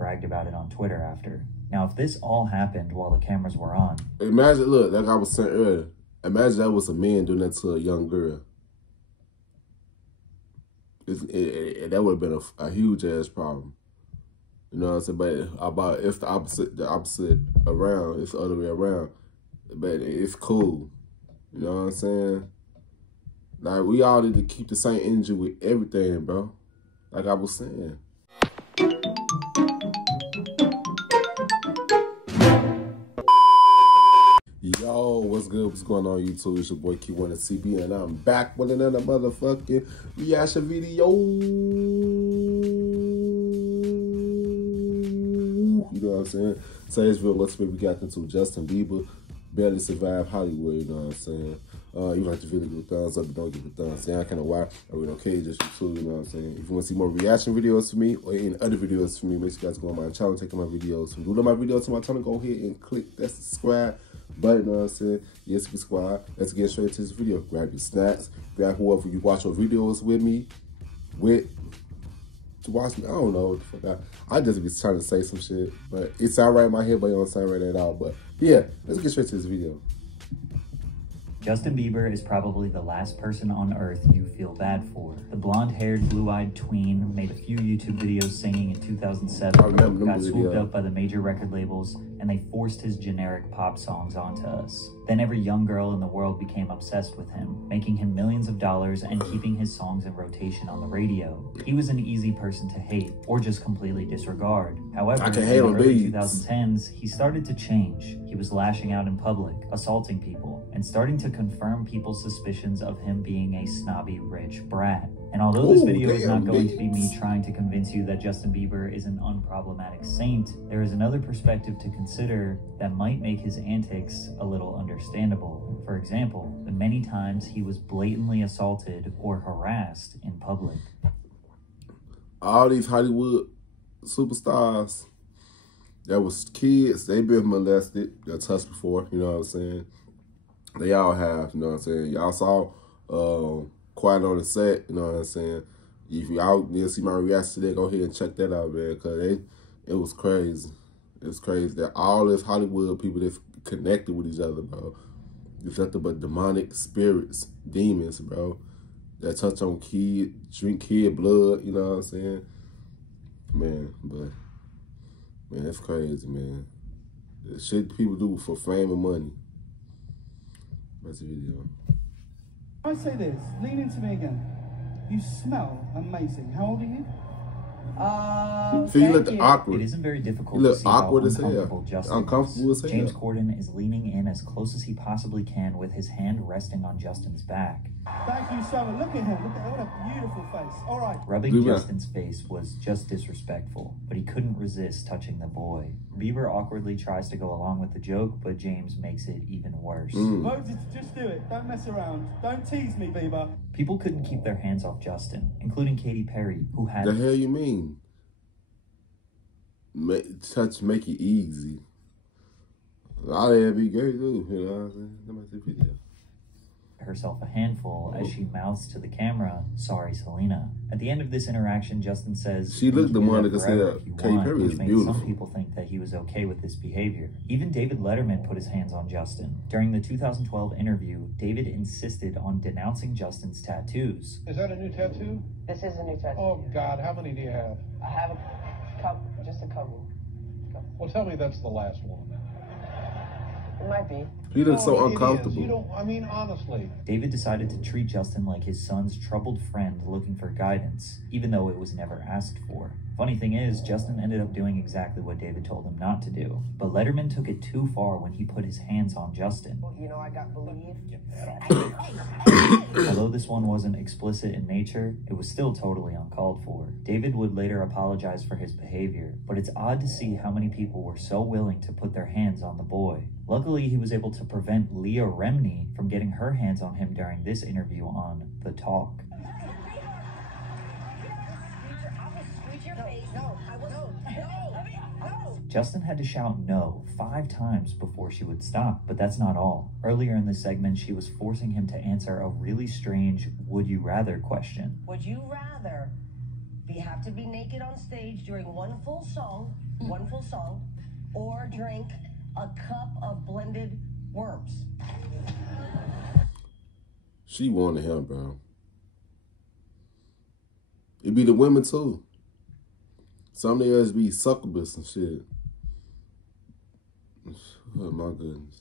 bragged about it on Twitter after. Now, if this all happened while the cameras were on... Imagine, look, like I was saying earlier, imagine that was a man doing that to a young girl. That would have been a huge-ass problem. You know what I'm saying? But about if the opposite around, it's the other way around. But it's cool. You know what I'm saying? Like, we all need to keep the same energy with everything, bro. Like I was saying. Yo, what's good? What's going on, YouTube? It's your boy Kewonis CB, and I'm back with another motherfucking reaction video. You know what I'm saying? Today's video, let's be reacting to Justin Bieber, Barely Survive Hollywood. You know what I'm saying? You like the video, give a thumbs up, but don't give a thumbs down. Kind of why I read okay, just YouTube. You know what I'm saying? If you want to see more reaction videos from me or any other videos from me, make sure you guys go on my channel, check out my videos. If you love my videos to my channel, go ahead and click that subscribe button. You know what I'm saying? Yes, subscribe. Let's get straight to this video. Grab your snacks, grab whoever you watch your videos with me, to watch me. I don't know what the fuck I just be trying to say some shit, but it sound right in my head, but it don't sound right at all. But yeah, let's get straight to this video. Justin Bieber is probably the last person on earth you feel bad for. The blonde-haired, blue-eyed tween made a few YouTube videos singing in 2007, got swooped up by the major record labels, and they forced his generic pop songs onto us. Then every young girl in the world became obsessed with him, making him millions of dollars and keeping his songs in rotation on the radio. He was an easy person to hate, or just completely disregard. However, in the early 2010s, he started to change. He was lashing out in public, assaulting people, and starting to confirm people's suspicions of him being a snobby rich brat. And although this video is not going to be me trying to convince you that Justin Bieber is an unproblematic saint, there is another perspective to consider that might make his antics a little understandable. For example, the many times he was blatantly assaulted or harassed in public. All these Hollywood superstars that was kids, they been molested, they're touched before, you know what I'm saying? They all have, you know what I'm saying? Y'all saw Quiet on the Set, you know what I'm saying? If y'all didn't see my reaction today, go ahead and check that out, man, because it was crazy. It was crazy that all this Hollywood people that's connected with each other, bro. It's nothing but demonic spirits, demons, bro, that touch on kids, drink kid blood, you know what I'm saying? Man, it's crazy, man. The shit people do for fame and money. That's the video. I say this, lean into me again. You smell amazing. How old are you? You look awkward. It isn't very difficult to see how uncomfortable Justin is. As James Corden is leaning in as close as he possibly can with his hand resting on Justin's back. Thank you so much. Look at him. Look at what a beautiful face. All right. Rubbing Justin's face was just disrespectful, but he couldn't resist touching the boy. Bieber awkwardly tries to go along with the joke, but James makes it even worse. Just do it. Don't mess around. Don't tease me, Bieber. People couldn't keep their hands off Justin, including Katy Perry, who had... The hell you mean? Make it easy. All that be great too, you know what I'm saying? That might be video. Herself a handful as she mouths to the camera, "Sorry, Selena." At the end of this interaction, Justin says, "She looked the one that could say that Katy Perry is beautiful." Some people think that he was okay with this behavior. Even David Letterman put his hands on Justin. During the 2012 interview, David insisted on denouncing Justin's tattoos. Is that a new tattoo? This is a new tattoo. Oh God, how many do you have? I have a couple, just a couple. Well, tell me that's the last one. It might be. He looks so uncomfortable. You don't, I mean, honestly. David decided to treat Justin like his son's troubled friend looking for guidance, even though it was never asked for. Funny thing is, Justin ended up doing exactly what David told him not to do. But Letterman took it too far when he put his hands on Justin. You know, I got believed. Although this one wasn't explicit in nature, it was still totally uncalled for. David would later apologize for his behavior, but it's odd to see how many people were so willing to put their hands on the boy. Luckily, he was able to prevent Leah Remini from getting her hands on him during this interview on The Talk. Justin had to shout no 5 times before she would stop, but that's not all. Earlier in this segment, she was forcing him to answer a really strange would you rather question. Would you rather have to be naked on stage during one full song, one full song or drink a cup of blended worms. She wanted him, bro. It be the women too. Some of the others be succubus and shit. Oh my goodness.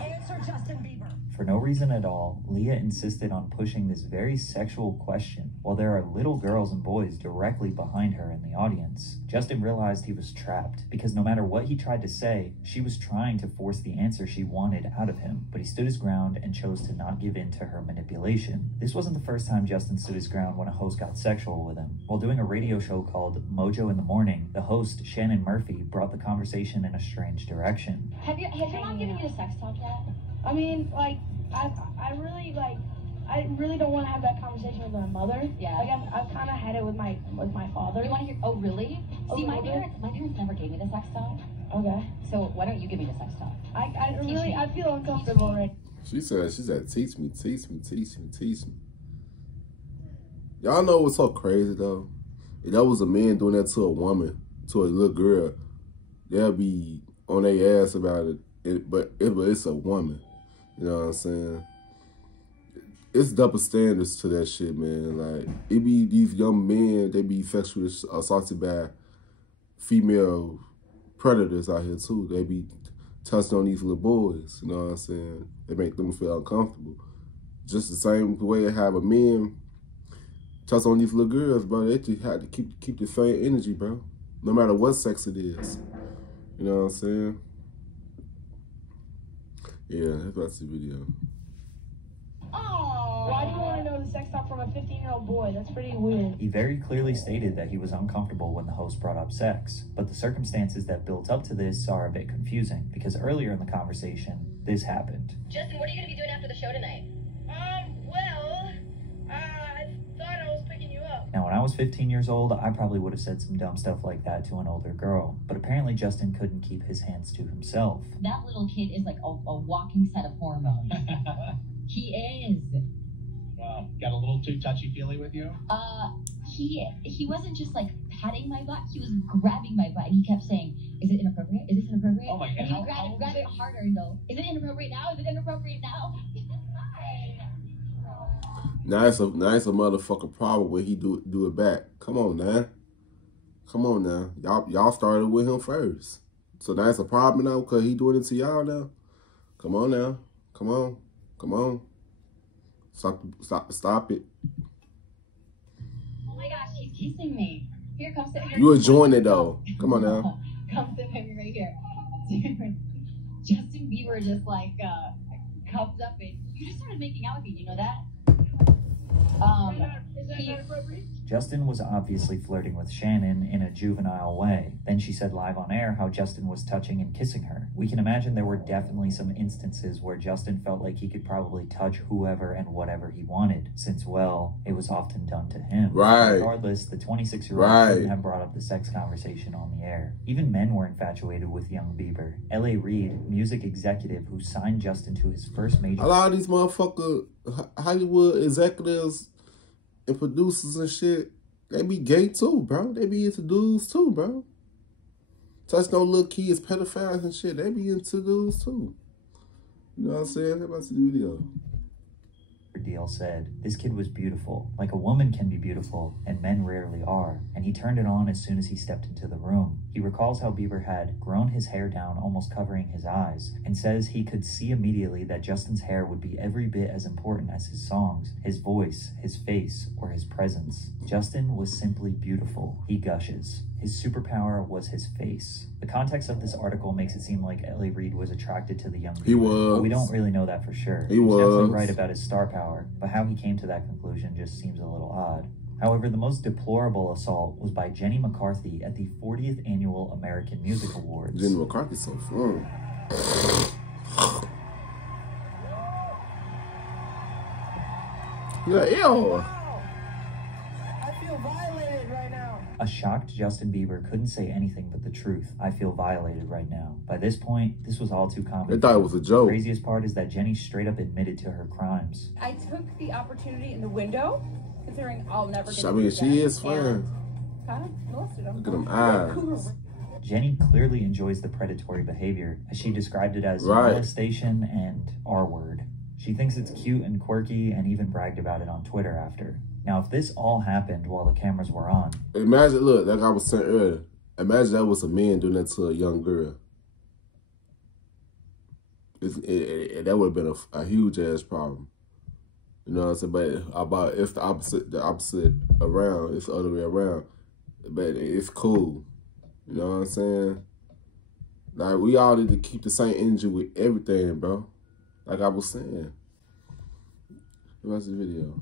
Answer Justin Bieber. For no reason at all, Leah insisted on pushing this very sexual question while there are little girls and boys directly behind her in the audience. Justin realized he was trapped because no matter what he tried to say, she was trying to force the answer she wanted out of him, but he stood his ground and chose to not give in to her manipulation. This wasn't the first time Justin stood his ground when a host got sexual with him. While doing a radio show called Mojo in the Morning, the host, Shannon Murphy, brought the conversation in a strange direction. Has your mom given you a sex talk yet? I mean, like, I really don't want to have that conversation with my mother. Yeah. Like, I've kind of had it with my father. You want to hear? Oh, really? See, my bit. parents never gave me the sex talk. Okay. So why don't you give me the sex talk? I feel uncomfortable right. She said, teach me. Y'all know what's so crazy though? If that was a man doing that to a woman, to a little girl, they'll be on their ass about it. But it's a woman. You know what I'm saying? It's double standards to that shit, man. Like, it be these young men, they be sexually assaulted by female predators out here, too. They be touching on these little boys, you know what I'm saying? They make them feel uncomfortable. Just the same way they have a man touch on these little girls, bro. They just have to keep the same energy, bro. No matter what sex it is. You know what I'm saying? Yeah, that's the video. Oh, why do you want to know the sex talk from a 15-year-old boy? That's pretty weird. He very clearly stated that he was uncomfortable when the host brought up sex, but the circumstances that built up to this are a bit confusing because earlier in the conversation, this happened. Justin, what are you going to be doing after the show tonight? I thought I was picking you up. Now, when I was 15 years old, I probably would have said some dumb stuff like that to an older girl, but apparently Justin couldn't keep his hands to himself. That little kid is like a walking set of hormones. He is. Wow, got a little too touchy-feely with you? He wasn't just like patting my butt, he was grabbing my butt, and he kept saying, is it inappropriate? Is this inappropriate? Oh my God, And he how grabbed it harder though. Is it inappropriate now? Is it inappropriate now? Now it's a motherfucking problem when he do it back. Come on now. Y'all started with him first. So that's a problem now because he doing it to y'all now. Come on now. Come on. Stop it. Oh my gosh, he's kissing me. Here, come sit here. You enjoying it though. Come on now. Come sit with me right here. Dude, Justin Bieber just like cupped up and you just started making out with me, you know that? Is that inappropriate? Justin was obviously flirting with Shannon in a juvenile way. Then she said live on air how Justin was touching and kissing her. We can imagine there were definitely some instances where Justin felt like he could probably touch whoever and whatever he wanted, since, well, it was often done to him. Right. Regardless, the 26-year-old shouldn't have brought up the sex conversation on the air. Even men were infatuated with young Bieber. L.A. Reid, music executive who signed Justin to his first major... A lot of these motherfucker Hollywood executives and producers and shit, they be gay too, bro. They be into dudes too, bro. Touch no little kids, pedophiles and shit. They be into dudes too. You know what I'm saying? That's the video. Deal said, this kid was beautiful, like a woman can be beautiful, and men rarely are, and he turned it on as soon as he stepped into the room. He recalls how Bieber had grown his hair down, almost covering his eyes, and says he could see immediately that Justin's hair would be every bit as important as his songs, his voice, his face, or his presence. Justin was simply beautiful, he gushes. His superpower was his face. The context of this article makes it seem like L.A. Reid was attracted to the young Bieber. He was. But we don't really know that for sure. He was. Definitely right about his star power, but how he came to that conclusion just seems a little odd. However, the most deplorable assault was by Jenny McCarthy at the 40th Annual American Music Awards. Jenny McCarthy's so fun. You're like, ew. I feel violated right now. A shocked Justin Bieber couldn't say anything but the truth. I feel violated right now. By this point, this was all too common. They thought it was a joke. The craziest part is that Jenny straight up admitted to her crimes. I took the opportunity in the window, considering I'll never get I mean, she is fine. Look at them eyes. Jenny clearly enjoys the predatory behavior, as she described it as Right. molestation and R-word. She thinks it's cute and quirky and even bragged about it on Twitter after. Now, if this all happened while the cameras were on... Imagine, look, like I was saying earlier, imagine that was a man doing that to a young girl. That would have been a huge-ass problem. You know what I'm saying? But about if the opposite around, it's the other way around. But it's cool. You know what I'm saying? Like, we all need to keep the same energy with everything, bro. Like I was saying. What's the video?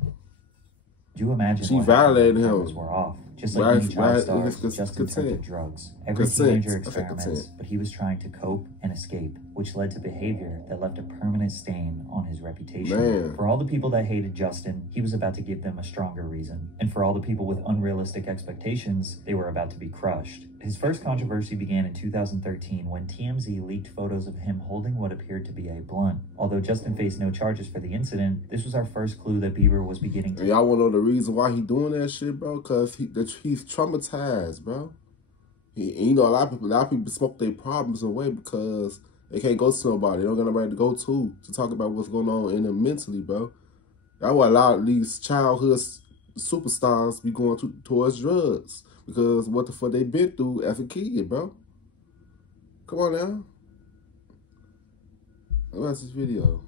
Do you imagine she what violated happened when the him. cameras were off? Just like many child stars, Justin turned to consent. drugs. Every Consent. teenager experiments, Consent. but he was trying to cope and escape, which led to behavior that left a permanent stain on his reputation. Man. For all the people that hated Justin, he was about to give them a stronger reason. And for all the people with unrealistic expectations, they were about to be crushed. His first controversy began in 2013 when TMZ leaked photos of him holding what appeared to be a blunt. Although Justin faced no charges for the incident, this was our first clue that Bieber was beginning to... And y'all want to know the reason why he doing that shit, bro? Because he's traumatized, bro. You know, a lot of people smoke their problems away because they can't go to nobody. They don't got nobody to go to talk about what's going on in them mentally, bro. That's why a lot of these childhood superstars be going towards drugs. Because what the fuck they been through as a kid, bro. Come on now. Watch this video.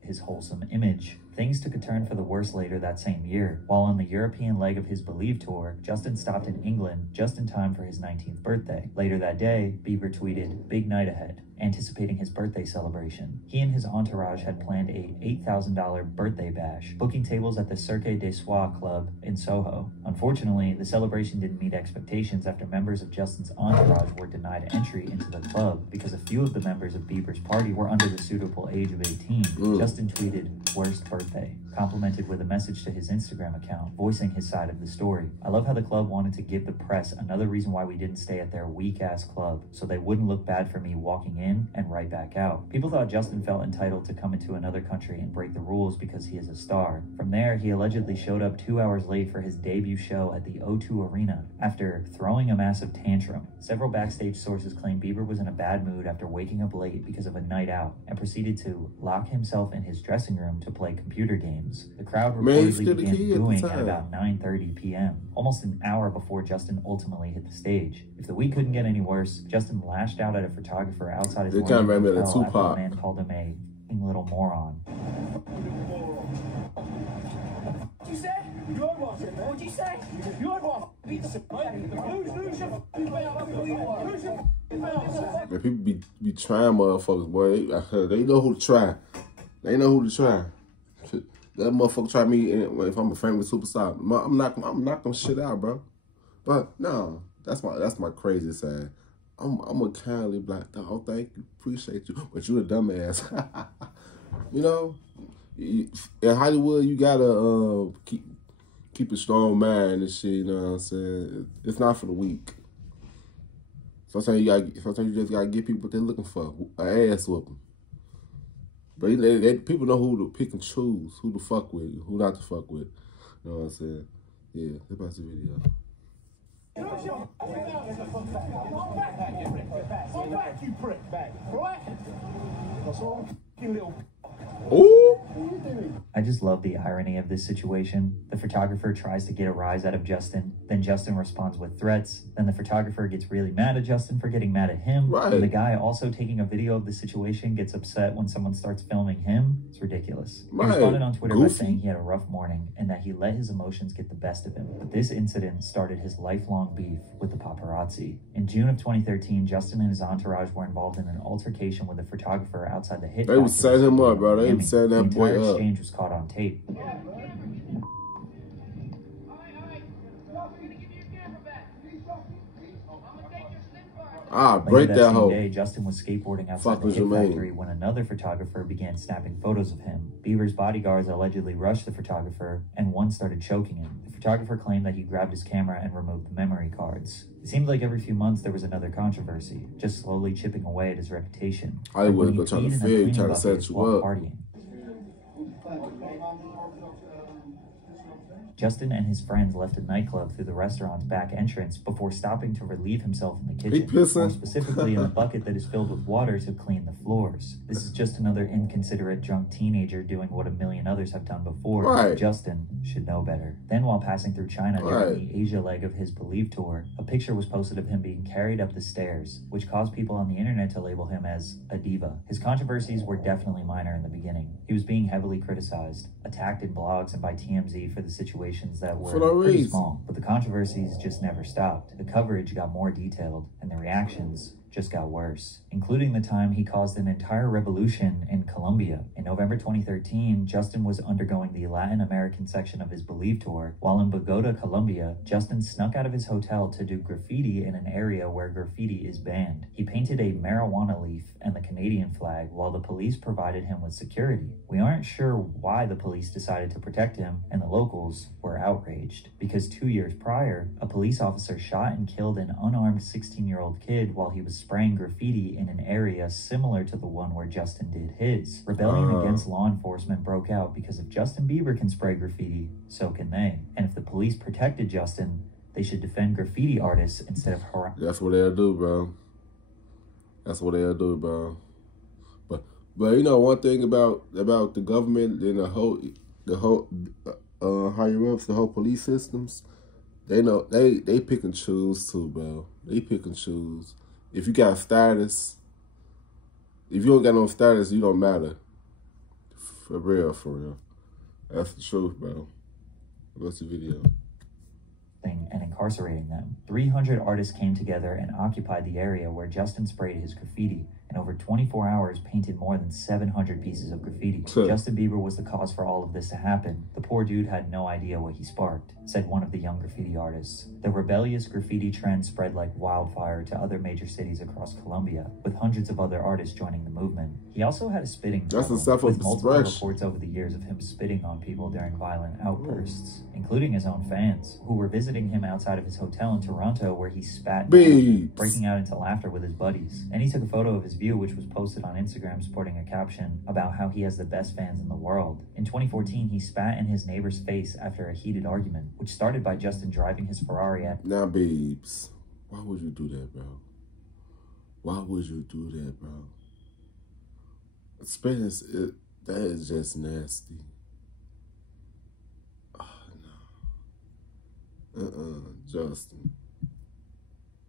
His wholesome image. Things took a turn for the worse later that same year. While on the European leg of his Believe tour, Justin stopped in England just in time for his 19th birthday. Later that day, Bieber tweeted, "Big night ahead," anticipating his birthday celebration. He and his entourage had planned a $8,000 birthday bash, booking tables at the Cirque des Soirs Club in Soho. Unfortunately, the celebration didn't meet expectations after members of Justin's entourage were denied entry into the club because a few of the members of Bieber's party were under the suitable age of 18. Justin tweeted, "Worst birthday," complimented with a message to his Instagram account, voicing his side of the story. "I love how the club wanted to give the press another reason why we didn't stay at their weak-ass club, so they wouldn't look bad for me walking in and right back out." People thought Justin felt entitled to come into another country and break the rules because he is a star. From there, he allegedly showed up 2 hours late for his debut show at the O2 Arena after throwing a massive tantrum. Several backstage sources claim Bieber was in a bad mood after waking up late because of a night out and proceeded to lock himself in his dressing room to play computer games. The crowd reportedly began booing at about 9:30 p.m., almost an hour before Justin ultimately hit the stage. If the week couldn't get any worse, Justin lashed out at a photographer outside his kind of hotel like after the Tupac. man called him a little moron. What'd you say? You heard what I said, man. What'd you say? You heard what I beat the lose your Man, people be trying motherfuckers, boy. They know who to try. They know who to try. That motherfucker try me if I'm a famous superstar. I'm knocking shit out, bro. But no, that's my crazy side. I'm a kindly black dog. Thank you, appreciate you, but you a dumbass. You know, in Hollywood, you gotta keep a strong mind and shit. You know what I'm saying? It's not for the weak. Sometimes you just gotta give people what they're looking for, an ass whooping. But people know who to pick and choose, who to fuck with, who not to fuck with. You know what I'm saying? Yeah, that's about the video. Come back, you prick. Back. Right? That's all. Little. Ooh! I just love the irony of this situation. The photographer tries to get a rise out of Justin, then Justin responds with threats, then the photographer gets really mad at Justin for getting mad at him, Right. and the guy also taking a video of the situation gets upset when someone starts filming him. It's ridiculous. He Right. responded on Twitter by Goofy. saying he had a rough morning and that he let his emotions get the best of him. But this incident started his lifelong beef with the paparazzi. In June of 2013, Justin and his entourage were involved in an altercation with a photographer outside the Hit They was Factory setting him studio up, bro. in They Miami. was setting that The boy entire up. exchange was caught on tape. Break Later that same hoe. day, Justin was skateboarding outside Fuck the was Hit your name? Factory when another photographer began snapping photos of him. Bieber's bodyguards allegedly rushed the photographer, and one started choking him. The photographer claimed that he grabbed his camera and removed the memory cards. It seemed like every few months there was another controversy, just slowly chipping away at his reputation. I Like when would he go trying to peed in a feel you, cleaning trying to bucket set you while up. partying. Justin and his friends left a nightclub through the restaurant's back entrance before stopping to relieve himself in the kitchen, more specifically in a bucket that is filled with water to clean the floors. This is just another inconsiderate drunk teenager doing what a million others have done before. Right. Justin should know better. Then while passing through China during the Asia leg of his Believe tour, a picture was posted of him being carried up the stairs, which caused people on the internet to label him as a diva. His controversies were definitely minor in the beginning. He was being heavily criticized, attacked in blogs and by TMZ for the situations that were pretty small, but the controversies just never stopped. The coverage got more detailed, and the reactions just got worse, including the time he caused an entire revolution in Colombia. In November 2013, Justin was undergoing the Latin American section of his Believe tour. While in Bogota, Colombia, Justin snuck out of his hotel to do graffiti in an area where graffiti is banned. He painted a marijuana leaf and the Canadian flag while the police provided him with security. We aren't sure why the police decided to protect him, and the locals were outraged, because 2 years prior, a police officer shot and killed an unarmed 16-year-old kid while he was spraying graffiti in an area similar to the one where Justin did his. Rebellion against law enforcement broke out because if Justin Bieber can spray graffiti, so can they. And if the police protected Justin, they should defend graffiti artists instead of harassing. That's what they'll do, bro. That's what they'll do, bro. But you know, one thing about the government and the whole higher ups, the whole police systems, they know they pick and choose too, bro. They pick and choose. If you got status, if you don't got no status, you don't matter. For real, for real. That's the truth, bro. What's the video? And incarcerating them. 300 artists came together and occupied the area where Justin sprayed his graffiti, and over 24 hours painted more than 700 pieces of graffiti. Justin Bieber was the cause for all of this to happen. The poor dude had no idea what he sparked, said one of the young graffiti artists. The rebellious graffiti trend spread like wildfire to other major cities across Colombia, with hundreds of other artists joining the movement. He also had a spitting problem, with multiple reports over the years of him spitting on people during violent outbursts, including his own fans, who were visiting him outside of his hotel in Toronto where he spat down, breaking out into laughter with his buddies. And he took a photo of his view, which was posted on Instagram sporting a caption about how he has the best fans in the world. In 2014, he spat in his neighbor's face after a heated argument, which started by Justin driving his Ferrari at... Now, babes, why would you do that, bro? Why would you do that, bro? Spitting, that is just nasty. Oh, no. Justin.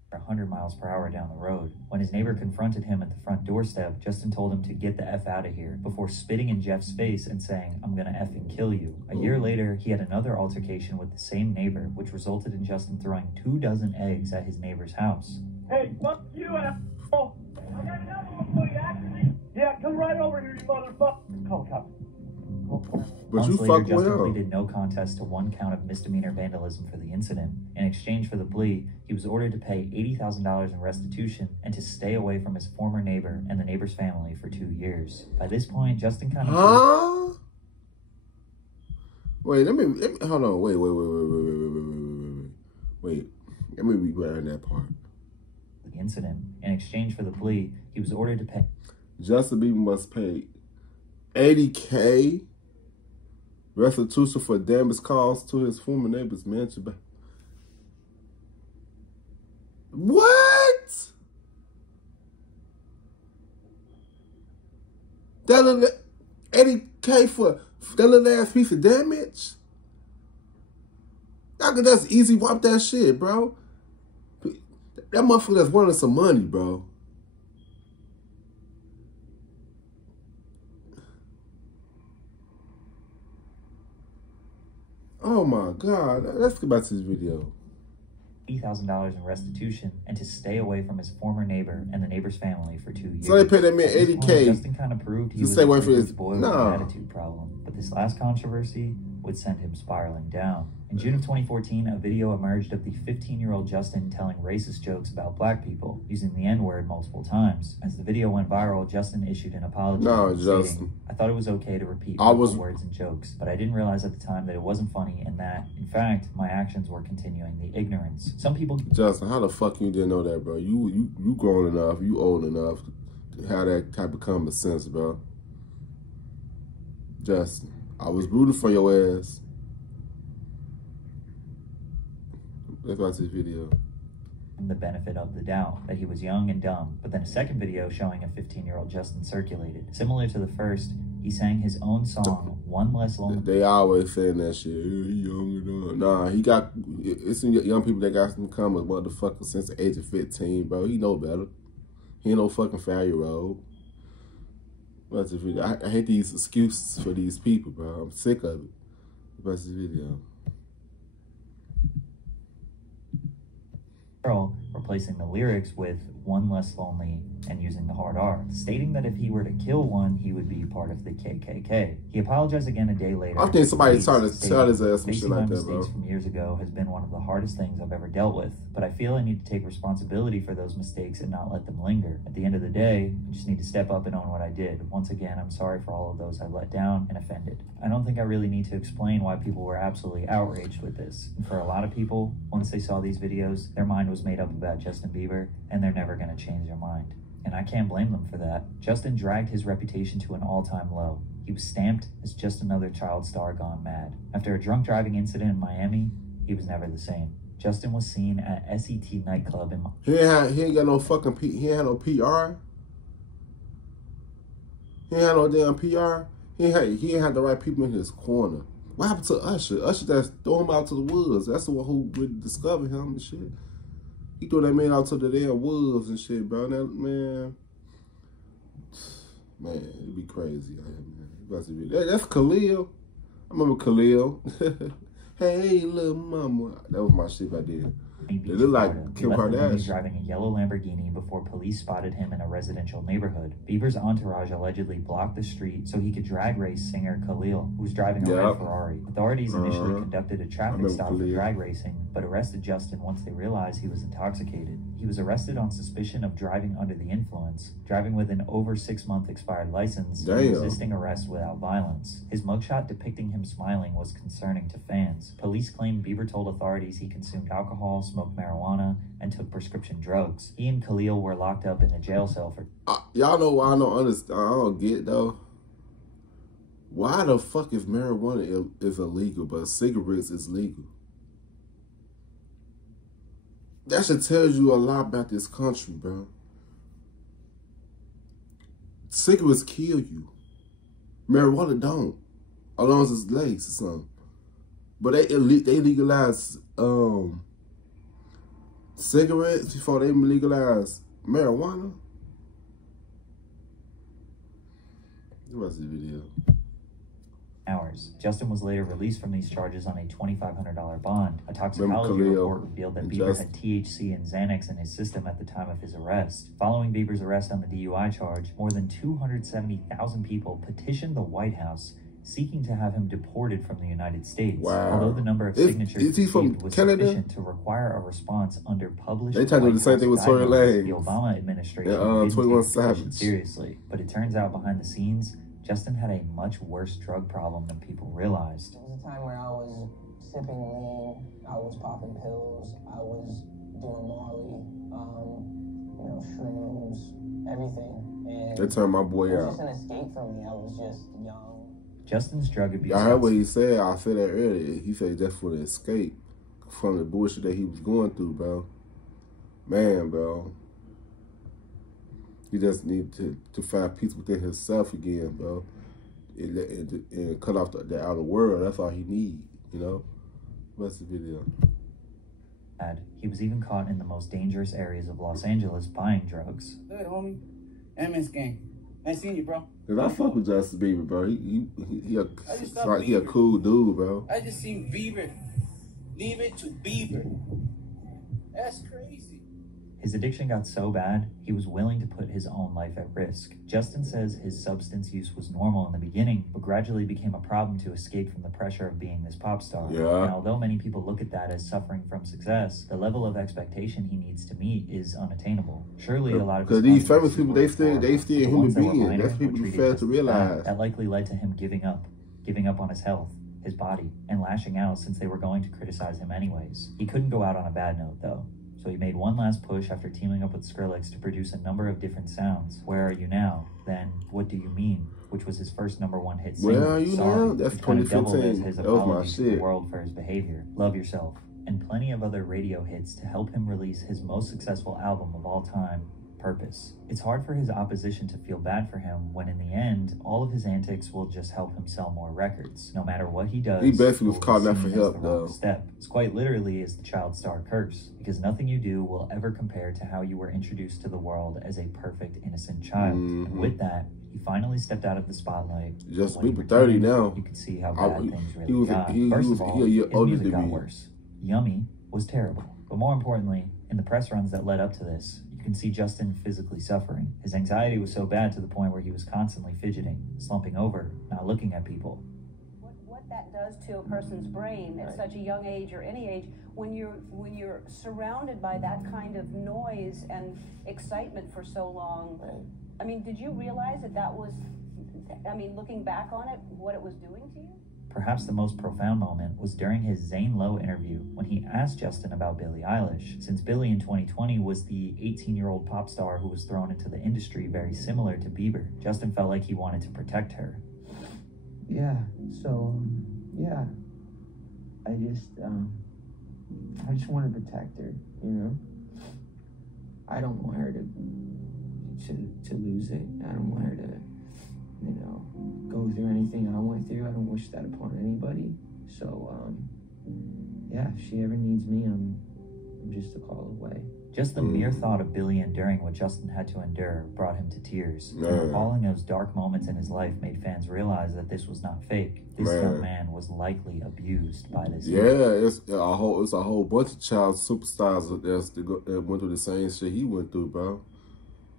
100 miles per hour down the road. When his neighbor confronted him at the front doorstep, Justin told him to get the F out of here before spitting in Jeff's face and saying, "I'm gonna effing kill you." A year later, he had another altercation with the same neighbor, which resulted in Justin throwing 24 eggs at his neighbor's house. Hey, fuck you, asshole! I got another one for you, actually. Yeah, come right over here, you motherfucker. Call cop. But Months you later, fuck Justin well. pleaded no contest to 1 count of misdemeanor vandalism for the incident. In exchange for the plea, he was ordered to pay $80,000 in restitution and to stay away from his former neighbor and the neighbor's family for 2 years. By this point, Justin kind of... Huh? Wait, let me hold on. Wait. Let me rewind that part. The incident. In exchange for the plea, he was ordered to pay... Justin Bieber must pay $80K restitution for damage caused to his former neighbor's mansion. What? That little $80K for that little ass piece of damage? I could just easy wipe that shit, bro. That motherfucker that's wanting some money, bro. Oh my God, let's get back to this video. $80,000 in restitution and to stay away from his former neighbor and the neighbor's family for 2 years. So they paid that man $80K. Justin kind of proved he was stay away a from his boy with an attitude problem, but this last controversy would send him spiraling down. In June of 2014, a video emerged of the 15-year-old Justin telling racist jokes about black people, using the N-word multiple times. As the video went viral, Justin issued an apology. Justin. I thought it was okay to repeat words and jokes, but I didn't realize at the time that it wasn't funny and that, in fact, my actions were continuing the ignorance. Some people... Justin, how the fuck you didn't know that, bro? You grown enough, you old enough to have that type of common sense, bro. Justin, I was rooting for your ass. Let's watch this video. The benefit of the doubt that he was young and dumb, but then a second video showing a 15-year-old Justin circulated. Similar to the first, he sang his own song, One Less Lonely. They always saying that shit. He young and dumb. Nah, he got, it's some young people that got some come with motherfuckers since the age of 15, bro. He know better. He ain't no fucking 5-year-old. Watch this video. I hate these excuses for these people, bro. I'm sick of it. Watch this video. Girl, replacing the lyrics with One Less Lonely and using the hard R, stating that if he were to kill one, he would be part of the KKK. He apologized again a day later. I think somebody's trying to tell his ass some shit like that, bro. Mistakes from years ago has been one of the hardest things I've ever dealt with, but I feel I need to take responsibility for those mistakes and not let them linger. At the end of the day, I just need to step up and own what I did. Once again, I'm sorry for all of those I let down and offended. I don't think I really need to explain why people were absolutely outraged with this. And for a lot of people, once they saw these videos, their mind was made up about Justin Bieber, and they're never going to change their mind. And I can't blame them for that. Justin dragged his reputation to an all-time low. He was stamped as just another child star gone mad. After a drunk driving incident in Miami, he was never the same. Justin was seen at SET nightclub in He ain't got no fucking he ain't had no PR. He ain't had no damn PR. He ain't had the right people in his corner. What happened to Usher? Usher just threw him out to the woods. That's the one who really discovered him and shit. He threw that man out to the damn woods and shit, bro. That man, it'd be crazy, man. That's Khalil. I remember Khalil. Hey, little mama. That was my shit right there. They look like Kim Kardashian. Driving a yellow Lamborghini before police spotted him in a residential neighborhood. Bieber's entourage allegedly blocked the street so he could drag race singer Khalil, who was driving a red Ferrari. Authorities initially conducted a traffic stop for drag racing, but arrested Justin once they realized he was intoxicated. He was arrested on suspicion of driving under the influence, driving with an over 6-month expired license, and resisting arrest without violence. His mugshot depicting him smiling was concerning to fans. Police claimed Bieber told authorities he consumed alcohol, smoked marijuana, and took prescription drugs. He and Khalil were locked up in a jail cell for... Y'all know why I don't understand. I don't get, though. Why the fuck is marijuana is illegal, but cigarettes is legal? That should tell you a lot about this country, bro. Cigarettes kill you. Marijuana don't. As long as it's laced or something. But they legalize cigarettes before they legalize marijuana. What's the video? Hours. Justin was later released from these charges on a $2,500 bond. A toxicology report revealed that Bieber had THC and Xanax in his system at the time of his arrest. Following Bieber's arrest on the DUI charge, more than 270,000 people petitioned the White House seeking to have him deported from the United States. Wow. Although the number of signatures received was sufficient to require a response under published They tried to do the same thing with Tory Lanez. The Obama administration didn't take the petition seriously. But it turns out behind the scenes, Justin had a much worse drug problem than people realized. It was a time where I was sipping lean, I was popping pills, I was doing Molly, shrooms, everything. And they turned my boy out. It was just an escape for me. I was just young. Justin's drug abuse. I heard what he said. I said that earlier. He said just for the escape from the bullshit that he was going through, bro. Man, bro. He just need to find peace within himself again, bro. And cut off the outer world. That's all he need, you know? What's the video? He was even caught in the most dangerous areas of Los Angeles buying drugs. Good, homie. MS gang. Nice seeing you, bro. Cause I fuck with Justin Bieber, bro. He a cool dude, bro. I just seen Bieber. Leave it to Bieber. That's crazy. His addiction got so bad, he was willing to put his own life at risk. Justin says his substance use was normal in the beginning, but gradually became a problem to escape from the pressure of being this pop star. Yeah. And although many people look at that as suffering from success, the level of expectation he needs to meet is unattainable. Surely a lot of... Because these famous people, they still human beings. That's people who fail to realize. That likely led to him giving up on his health, his body, and lashing out since they were going to criticize him anyways. He couldn't go out on a bad note, though. So he made one last push after teaming up with Skrillex to produce a number of different sounds. Where Are You Now? Then What Do You Mean? Which was his first #1 hit single. Where Are You Now? That's 2015. His that was my apologies to the shit. world for his behavior. Love Yourself. and plenty of other radio hits to help him release his most successful album of all time, Purpose. It's hard for his opposition to feel bad for him when in the end, all of his antics will just help him sell more records. No matter what he does, he basically was calling out for help, though. Step. It's quite literally is the child star curse, because nothing you do will ever compare to how you were introduced to the world as a perfect, innocent child. And with that, he finally stepped out of the spotlight. Just Bieber 30 now. You could see how bad things really got. First of all, his music got worse. Yummy was terrible. But more importantly, in the press runs that led up to this, you can see Justin physically suffering. His anxiety was so bad to the point where he was constantly fidgeting, slumping over, not looking at people. What that does to a person's brain at such a young age or any age, when you're surrounded by that kind of noise and excitement for so long. I mean, did you realize that was, I mean, looking back on it, what it was doing to you? Perhaps the most profound moment was during his Zane Lowe interview when he asked Justin about Billie Eilish, since Billie in 2020 was the 18-year-old pop star who was thrown into the industry very similar to Bieber. Justin felt like he wanted to protect her. Yeah, so, yeah, I just want to protect her, you know? I don't want her to lose it. I don't want her to, you know, go through anything I went through. I don't wish that upon anybody. So, yeah, if she ever needs me, I'm just a call away. Just the mere thought of Billie enduring what Justin had to endure brought him to tears. Recalling those dark moments in his life made fans realize that this was not fake. This young man was likely abused by this. Yeah, it's a whole bunch of child superstars that went through the same shit he went through, bro.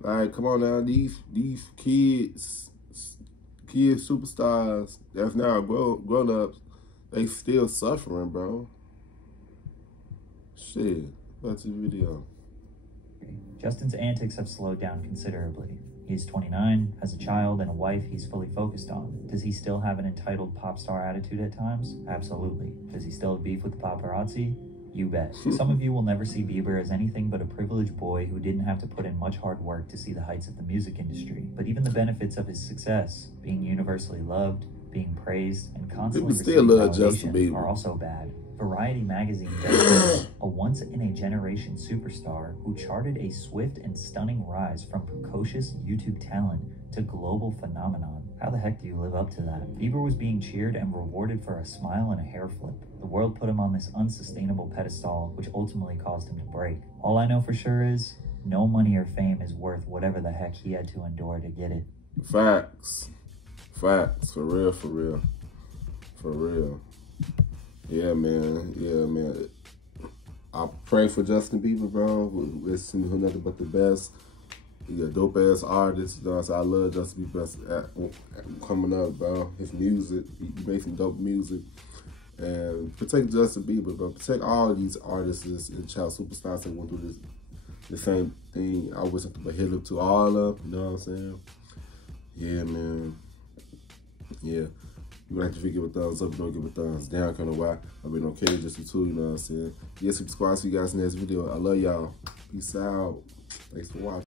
Like, come on now, these kids superstars that's now grown ups, they still suffering, bro. Shit, back to the video. Justin's antics have slowed down considerably. He's 29, has a child and a wife he's fully focused on. Does he still have an entitled pop star attitude at times? Absolutely. Does he still have beef with the paparazzi? You bet. Some of you will never see Bieber as anything but a privileged boy who didn't have to put in much hard work to see the heights of the music industry. But even the benefits of his success, being universally loved, being praised, and constantly receiving validation are also bad. Variety magazine designated a once-in-a-generation superstar who charted a swift and stunning rise from precocious YouTube talent to global phenomenon. How the heck do you live up to that? Bieber was being cheered and rewarded for a smile and a hair flip. The world put him on this unsustainable pedestal, which ultimately caused him to break. All I know for sure is, no money or fame is worth whatever the heck he had to endure to get it. Facts. Facts. For real, for real. For real. Yeah, man. I pray for Justin Bieber, bro. Listen to nothing but the best. He's a dope-ass artist. You know, I love Justin Bieber coming up, bro. His music, he makes some dope music. And protect Justin Bieber, bro. Protect all these artists and child superstars that went through the same thing. I wish I could hit up to all of them, you know what I'm saying? Yeah, man. Yeah. You like to give a thumbs up, don't give a thumbs down, kind of why. I've been okay just too, you know what I'm saying? Yeah, subscribe to you guys in this video. I love y'all. Peace out. Thanks for watching.